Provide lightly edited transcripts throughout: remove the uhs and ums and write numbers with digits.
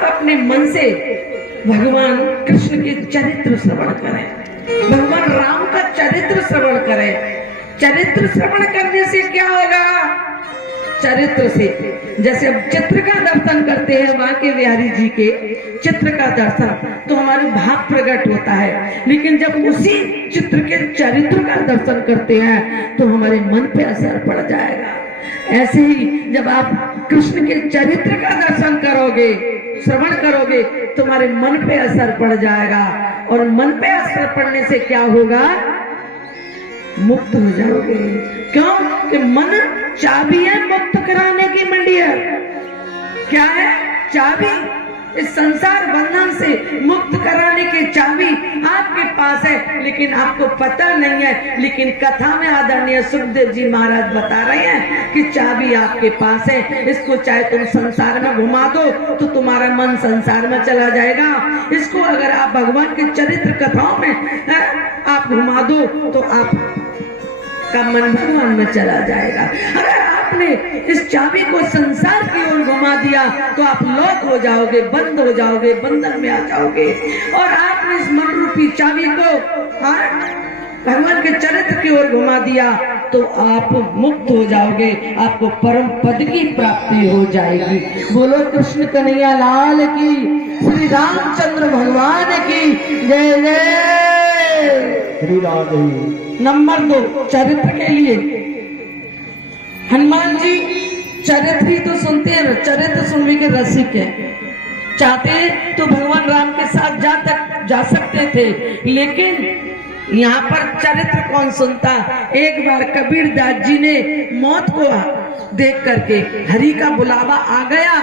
आप अपने मन से भगवान कृष्ण के चरित्र श्रवण करें, भगवान राम का चरित्र श्रवण करें। चरित्र श्रवण करने से क्या होगा? चरित्र से, जैसे अब चित्र का दर्शन करते हैं बांके बिहारी जी के चित्र का दर्शन, तो हमारे भाव प्रकट होता है, लेकिन जब उसी चित्र के चरित्र का दर्शन करते हैं तो हमारे मन पे असर पड़ जाएगा। ऐसे ही जब आप कृष्ण के चरित्र का दर्शन करोगे, श्रवण करोगे, तुम्हारे मन पे असर पड़ जाएगा, और मन पे असर पड़ने से क्या होगा? मुक्त हो जाओगे। क्यों? कि मन चाबी है मुक्त कराने की मंडिया। क्या है? चाबी। इस संसार बंधन से मुक्त कराने की चाबी आपके पास है, लेकिन आपको पता नहीं है। लेकिन कथा में आदरणीय सुखदेव जी महाराज बता रहे हैं कि चाबी आपके पास है। इसको चाहे तुम संसार में घुमा दो तो तुम्हारा मन संसार में चला जाएगा। इसको अगर आप भगवान के चरित्र कथाओं में आप घुमा दो तो आप का मन भगवान में चला जाएगा। अगर आपने इस चाबी को संसार की ओर घुमा दिया तो आप लॉक हो जाओगे, बंद हो जाओगे, बंधन में आ जाओगे। और आपने इस मन रूपी चाबी को भगवान के चरित्र की ओर घुमा दिया तो आप मुक्त हो जाओगे, आपको परम पद की प्राप्ति हो जाएगी। बोलो कृष्ण कन्हैया लाल की, श्री रामचंद्र भगवान की जय जय श्री राधे। नंबर 2, चरित्र के लिए हनुमान जी चरित्र ही तो सुनते हैं, चरित्र सुनने के रसिक हैं। चाहते तो भगवान राम के साथ जा सकते थे, लेकिन यहाँ पर चरित्र कौन सुनता? एक बार कबीर दास जी ने मौत को देख करके हरि का बुलावा आ गया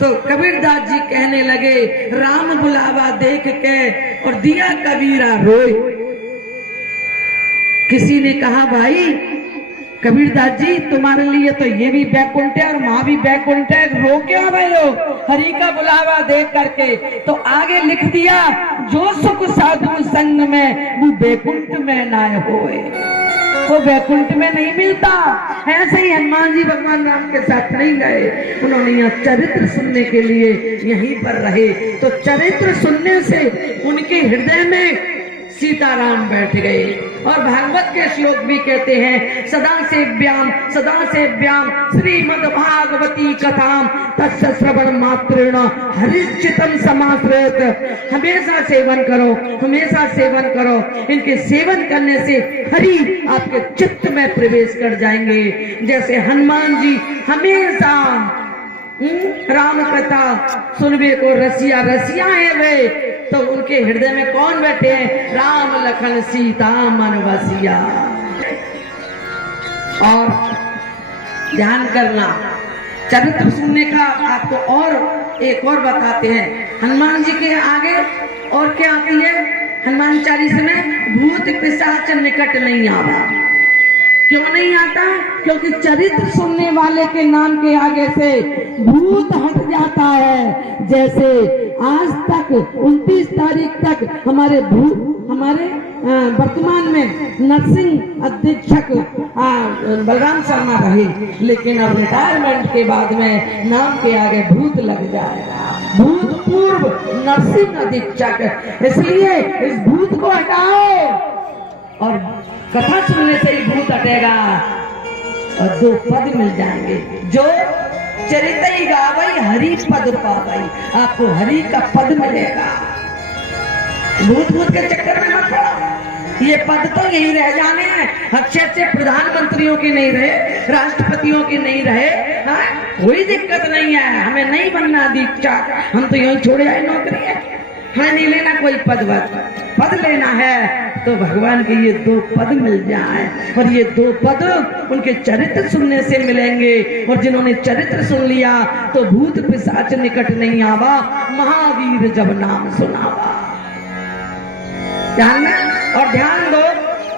तो कबीर दास जी कहने लगे, राम बुलावा देख के और दिया कबीरा रोए। किसी ने कहा, भाई कबीर दास जी तुम्हारे लिए तो ये भी बैकुंठ है और माँ भी बैकुंठ है, रो क्यों रहे हो हरि का बुलावा देख करके? तो आगे लिख दिया, जो सुख साधु संग में वो बैकुंठ में ना होए, वो बैकुंठ में नहीं मिलता। ऐसे ही हनुमान जी भगवान राम के साथ नहीं गए, उन्होंने यहाँ चरित्र सुनने के लिए यहीं पर रहे। तो चरित्र सुनने से उनके हृदय में सीताराम बैठ गए। और भागवत के श्लोक भी कहते हैं, सदा सेव्याम श्रीमद् भागवती कथाम तस्य श्रवण मात्रेण हरिश्चितम समाश्रयत। हमेशा सेवन करो, हमेशा सेवन करो। इनके सेवन करने से हरि आपके चित्त में प्रवेश कर जाएंगे। जैसे हनुमान जी हमेशा राम कथा सुनबे को रसिया है वे, तो उनके हृदय में कौन बैठे हैं? राम लखन सीता मन बसिया। और ध्यान करना, चरित्र सुनने का आपको और एक और बताते हैं। हनुमान जी के आगे और क्या आती है? हनुमान चालीसा में भूत पिशाच निकट नहीं आवा। क्यों नहीं आता? क्योंकि चरित्र सुनने वाले के नाम के आगे से भूत हट जाता है। जैसे आज तक 29 तारीख तक हमारे वर्तमान में नर्सिंग अधीक्षक बलराम शर्मा रहे, लेकिन अब रिटायरमेंट के बाद में नाम के आगे भूत लग जाएगा, भूतपूर्व नर्सिंग अधीक्षक। इसलिए इस भूत को हटाओ और कथा सुनने से ही भूत हटेगा और 2 पद मिल जाएंगे। जो चरित गावई हरि पद पावई, आपको हरि का पद मिलेगा। भूत के चक्कर में मत पड़ो। ये पद तो यही रह जाने हैं। अच्छे प्रधानमंत्रियों के नहीं रहे, राष्ट्रपतियों के नहीं रहे, कोई दिक्कत नहीं है। हमें नहीं बनना अधीक्षक, हम तो यही छोड़े आए नौकरी है, हमें नहीं लेना कोई पद लेना है तो भगवान के ये 2 पद मिल जाए। और ये 2 पद उनके चरित्र सुनने से मिलेंगे। और जिन्होंने चरित्र सुन लिया तो भूत पिशाच निकट नहीं आवा, महावीर जब नाम सुनावा। ध्यान में और ध्यान दो,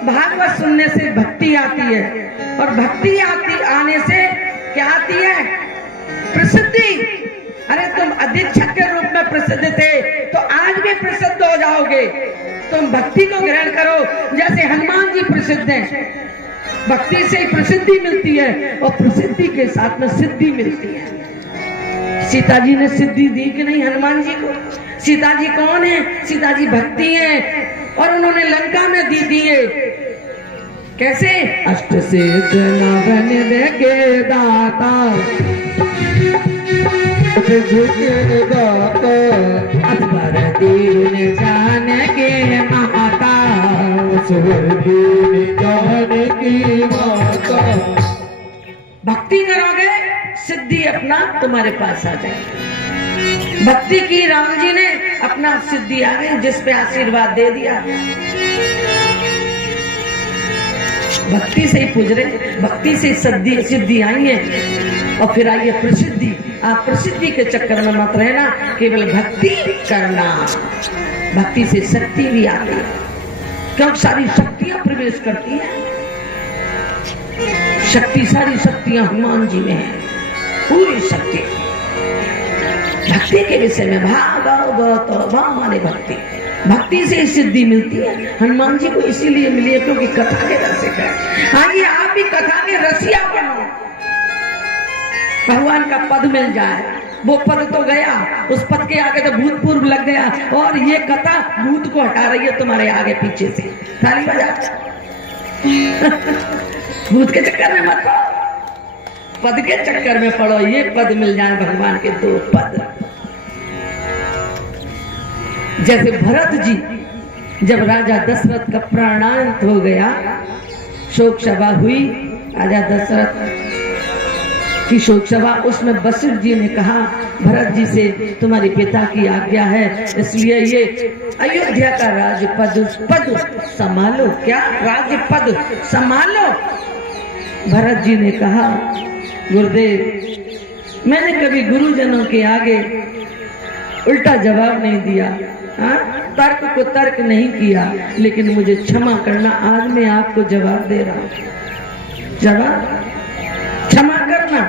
भागवत सुनने से भक्ति आती है, और भक्ति आने से क्या आती है? प्रसिद्धि। अरे तुम अधीक्षक के रूप में प्रसिद्ध थे तो आज भी प्रसिद्ध हो जाओगे। तुम भक्ति को ग्रहण करो, जैसे हनुमान जी प्रसिद्ध हैं। भक्ति से ही प्रसिद्धि मिलती है और प्रसिद्धि के साथ में सिद्धि मिलती है। सीता जी ने सिद्धि दी कि नहीं हनुमान जी को? सीता जी कौन है? सीता जी भक्ति है और उन्होंने लंका में दी दिए। कैसे? अष्ट सिद्ध नवन के दाता, अकबर दीन जान के माता, जान की माता। भक्ति करोगे सिद्धि अपना तुम्हारे पास आ जाए। भक्ति की राम जी ने अपना सिद्धि आ गई, जिस पे आशीर्वाद दे दिया। भक्ति से ही पूज रहे, भक्ति से सिद्धि आई है। और फिर आई है प्रसिद्धि। आप प्रसिद्धि के चक्कर में मत रहना, केवल भक्ति करना। भक्ति से शक्ति भी आती है, क्योंकि सारी शक्तियां प्रवेश करती हैं। शक्ति, सारी शक्तियां हनुमान जी में है, पूरी शक्ति। भक्ति के विषय में भाव माने भक्ति, भक्ति से सिद्धि मिलती है। हनुमान जी को इसीलिए मिली है क्योंकि कथा के रसिक है। आइए आप भी कथा के रसिया बनो, भगवान का पद मिल जाए। वो पद तो गया, उस पद के आगे तो भूतपूर्व लग गया, और ये कथा भूत को हटा रही है तुम्हारे आगे पीछे से। ताली बजा। भूत के चक्कर में मत पड़ो, पद के चक्कर में पड़ो। ये पद मिल जाए, भगवान के 2 पद। जैसे भरत जी, जब राजा दशरथ का प्राणांत हो गया, शोक सभा हुई, राजा दशरथ की शोक सभा, उसमें वशिष्ठ जी ने कहा भरत जी से, तुम्हारे पिता की आज्ञा है, इसलिए ये अयोध्या का राजपद संभालो। क्या? राजपद संभालो। भरत जी ने कहा गुरुदेव, मैंने कभी गुरुजनों के आगे उल्टा जवाब नहीं दिया, तर्क को तर्क नहीं किया, लेकिन मुझे क्षमा करना, आज मैं आपको जवाब दे रहा हूं। जवाब क्षमा करना।